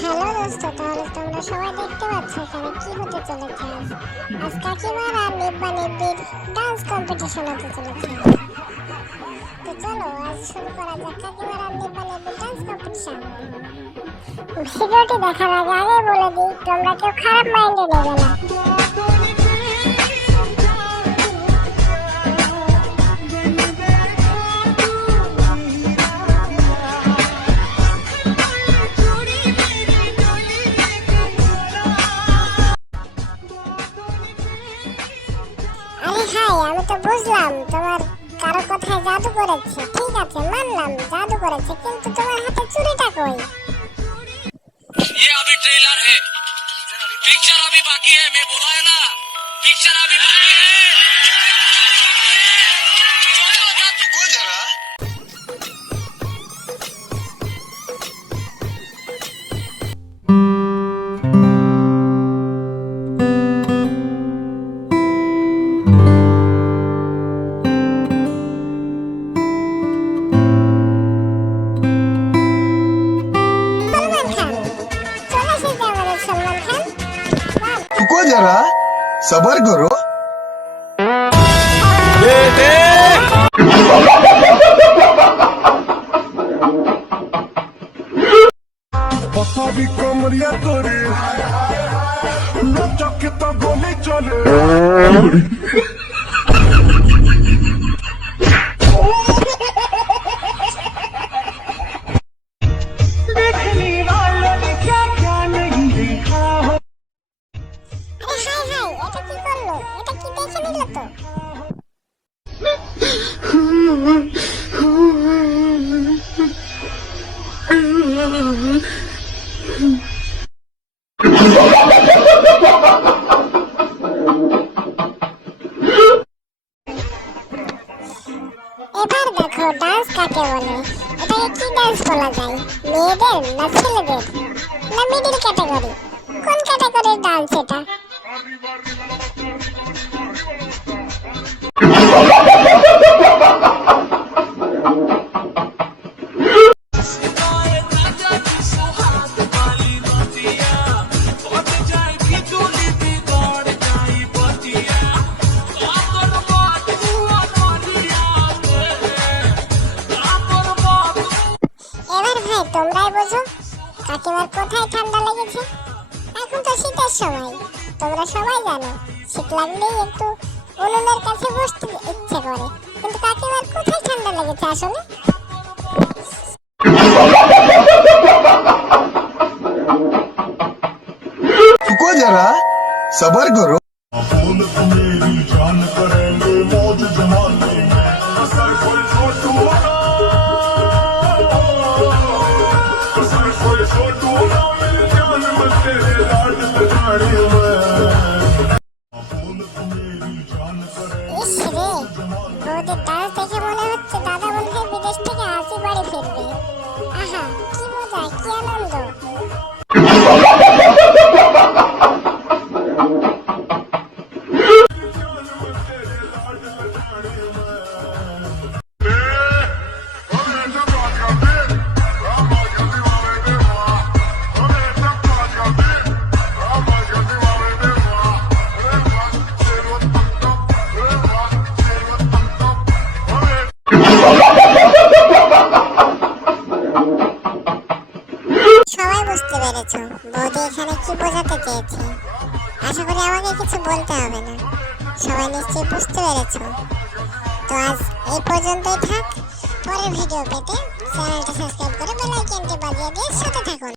Hello দোস্ত, তাহলে তোমরা সবাই দেখতে পাচ্ছ এখানে কি হতে চলেছে। আজ কাকিমার আর নিব্বা নিব্বির ডান্স কম্পিটিশন হতে চলেছে। তো চলো আজ শুরু করা যাক কাকিমার আর নিব্বা নিব্বির ডান্স কম্পিটিশন। ভিডিওটি দেখার আগে বলে দিই, তোমরা কেউ খারাপ মাইন্ডে নেবে না। আমি তো বুঝলাম তোমার কারো কথায় জাদু করেছে, ঠিক আছে মানলাম জাদু করেছে, কিন্তু তোমার হাতে চুড়িটা কই? ये अभी ट्रेलर है, पिक्चर अभी बाकी है। मैं बोला है ना, पिक्चर अभी बाकी है। रुको जरा। रुको जरा, सबर करो। कमरिया तोरे नचके तो गोली चले। এবার দেখো ডান্স কাকে বলে। এটাকে কি ডান্স বলা যায়? মেয়েদের না ছেলেদের না মিডিল ক্যাটাগরি? কোন ক্যাটাগরির ডান্স এটা? তোমরাই বোঝো কাকিমার কোথায় ঠান্ডা লেগেছে। এখন তো শীতের সময়, তোমরা সবাই জানো শীত লাগলেই একটু উনুনের কাছে বসতে ইচ্ছে করে, কিন্তু কাকিমার কোথায় ঠান্ডা লেগেছে আসলে? रुको जरा, सबर करो। ইস রে, বৌদির ডান্স দেখে মনে হচ্ছে দাদা মনে হয় বিদেশ থেকে আজই বাড়ি ফিরবে। আহা কি মজা, কি আনন্দ। সবাই বুঝতে পেরেছো বৌদি এখানে কি বোঝাতে চেয়েছে। আশা করি আমাকে কিছু বলতে হবে না, সবাই নিশ্চয়ই বুঝতে পেরেছো। তো আজ এই পর্যন্তই থাক। পরের ভিডিও পেতে চ্যানেলটা সাবস্ক্রাইব করে বেল আইকনটি বাজিয়ে দিয়ে সাথে থাকুন।